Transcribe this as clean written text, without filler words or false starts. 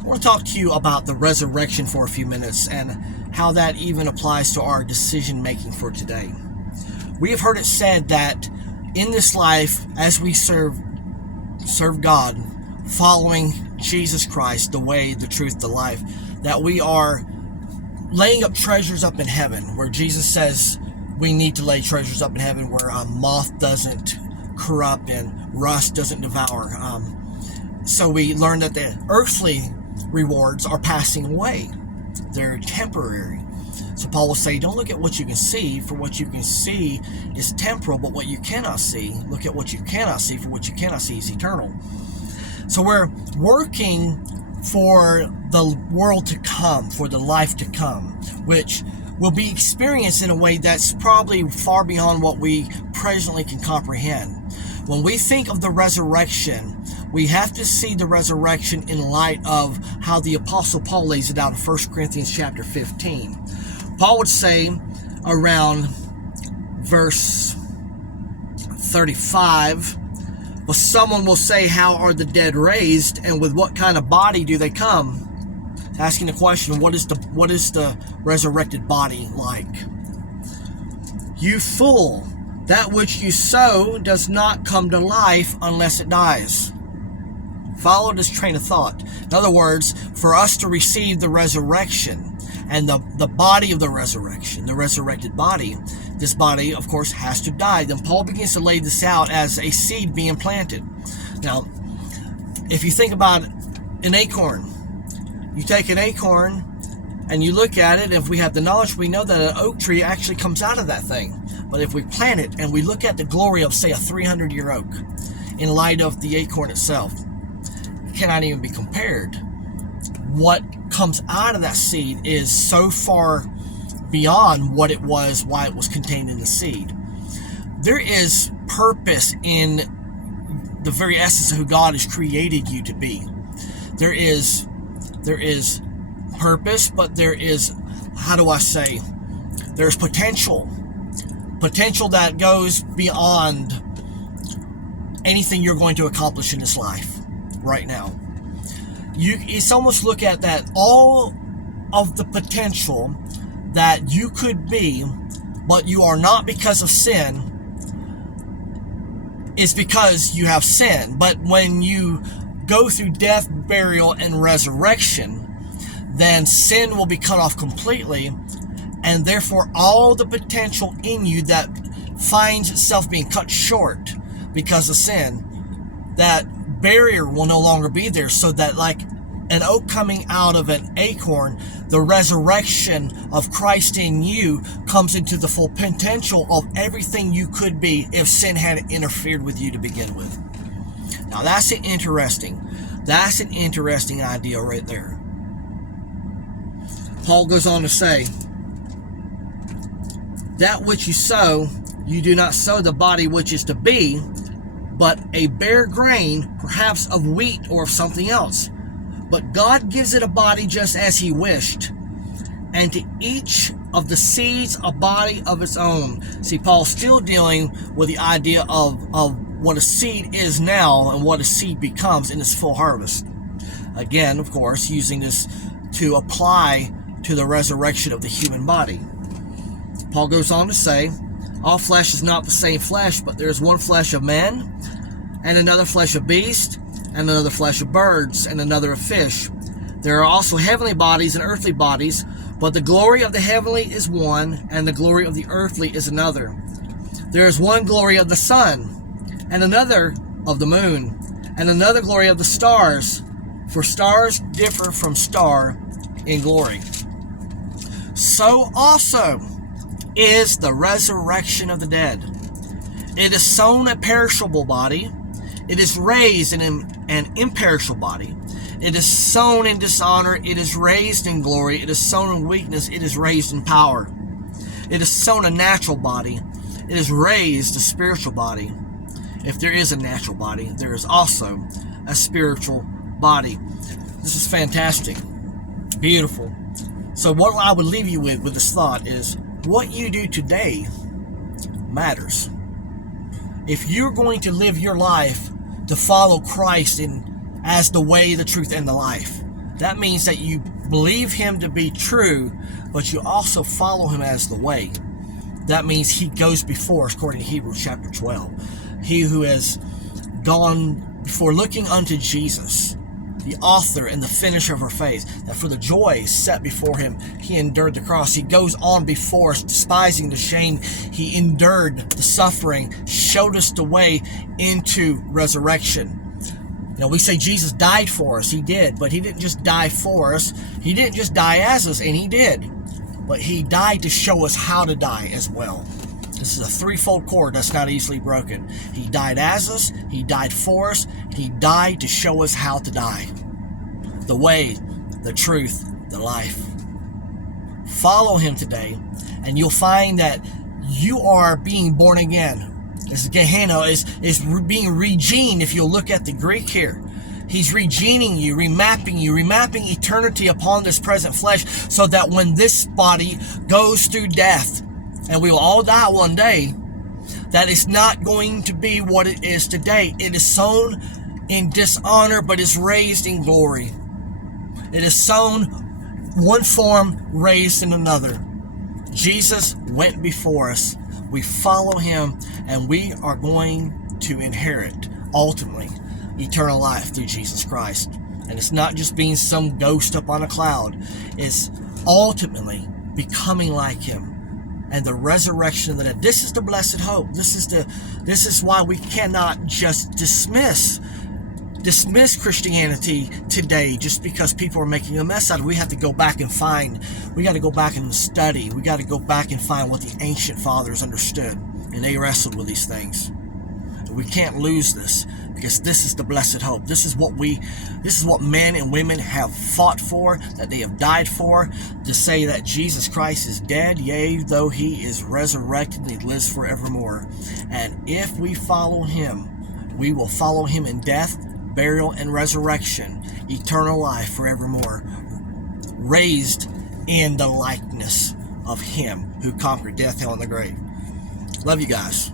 I want to talk to you about the resurrection for a few minutes and how that even applies to our decision making for today. We have heard it said that in this life, as we serve God, following Jesus Christ, the way, the truth, the life, that we are laying up treasures up in heaven, where Jesus says we need to lay treasures up in heaven where moth doesn't corrupt and rust doesn't devour. So we learn that the earthly rewards are passing away. They're temporary. So Paul will say, don't look at what you can see, for what you can see is temporal, but what you cannot see, look at what you cannot see, for what you cannot see is eternal. So we're working for the world to come, for the life to come, which will be experienced in a way that's probably far beyond what we presently can comprehend. When we think of the resurrection, we have to see the resurrection in light of how the Apostle Paul lays it out in 1 Corinthians chapter 15. Paul would say around verse 35, well, someone will say, how are the dead raised, and with what kind of body do they come? Asking the question, what is the resurrected body like? You fool, that which you sow does not come to life unless it dies. Follow this train of thought. In other words, for us to receive the resurrection and the body of the resurrection, the resurrected body, this body, of course, has to die. Then Paul begins to lay this out as a seed being planted. Now, if you think about an acorn, you take an acorn and you look at it, if we have the knowledge, we know that an oak tree actually comes out of that thing. But if we plant it and we look at the glory of, say, a 300-year oak in light of the acorn itself, it cannot even be compared. What comes out of that seed is so far beyond what it was, why it was contained in the seed. There is purpose in the very essence of who God has created you to be. There is purpose, but there is, there's potential that goes beyond anything you're going to accomplish in this life right now. It's almost look at that, all of the potential that you could be, but you are not because of sin, is because you have sin. But when you go through death, burial, and resurrection, then sin will be cut off completely, and therefore all the potential in you that finds itself being cut short because of sin, that barrier will no longer be there, so that like an oak coming out of an acorn, the resurrection of Christ in you comes into the full potential of everything you could be if sin hadn't interfered with you to begin with. Now that's an interesting idea right there. Paul goes on to say, that which you sow, you do not sow the body which is to be, but a bare grain, perhaps of wheat or of something else. But God gives it a body just as he wished, and to each of the seeds a body of its own. See, Paul's still dealing with the idea of what a seed is now and what a seed becomes in its full harvest. Again, of course, using this to apply to the resurrection of the human body. Paul goes on to say, all flesh is not the same flesh, but there is one flesh of men, and another flesh of beasts, and another flesh of birds, and another of fish. There are also heavenly bodies and earthly bodies, but the glory of the heavenly is one, and the glory of the earthly is another. There is one glory of the sun, and another of the moon, and another glory of the stars, for stars differ from star in glory. So also is the resurrection of the dead. It is sown a perishable body, it is raised in an imperishable body. It is sown in dishonor, it is raised in glory. It is sown in weakness, it is raised in power. It is sown a natural body, it is raised a spiritual body. If there is a natural body, there is also a spiritual body. This is fantastic. Beautiful. So what I would leave you with this thought is, what you do today matters. If you're going to live your life to follow Christ as the way, the truth, and the life, That means that you believe him to be true, but you also follow him as the way. That means he goes before us, according to Hebrews chapter 12. He who has gone before, looking unto Jesus, the author and the finisher of our faith, that for the joy set before him, he endured the cross. He goes on before us, despising the shame. He endured the suffering, showed us the way into resurrection. You know, we say Jesus died for us. He did, but he didn't just die for us. He didn't just die as us, and he did. But he died to show us how to die as well. This is a threefold cord that's not easily broken. He died as us, he died for us, he died to show us how to die. The way, the truth, the life. Follow him today, and you'll find that you are being born again. This Gehenna is being regened. If you'll look at the Greek here, he's regening you, remapping eternity upon this present flesh, so that when this body goes through death, and we will all die one day, that it's not going to be what it is today. It is sown in dishonor, but is raised in glory. It is sown one form, raised in another. Jesus went before us. We follow him, and we are going to inherit, ultimately, eternal life through Jesus Christ. And it's not just being some ghost up on a cloud. It's ultimately becoming like him, and the resurrection of the dead. This is the blessed hope. This is why we cannot just dismiss Christianity today just because people are making a mess out of it. We have to go back and we got to go back and study. We got to go back and find what the ancient fathers understood, and they wrestled with these things. We can't lose this, because this is the blessed hope. This is what men and women have fought for, that they have died for, to say that Jesus Christ is dead, yea, though he is resurrected, and he lives forevermore. And if we follow him, we will follow him in death, burial, and resurrection, eternal life forevermore, raised in the likeness of him who conquered death, hell, and the grave. Love you guys.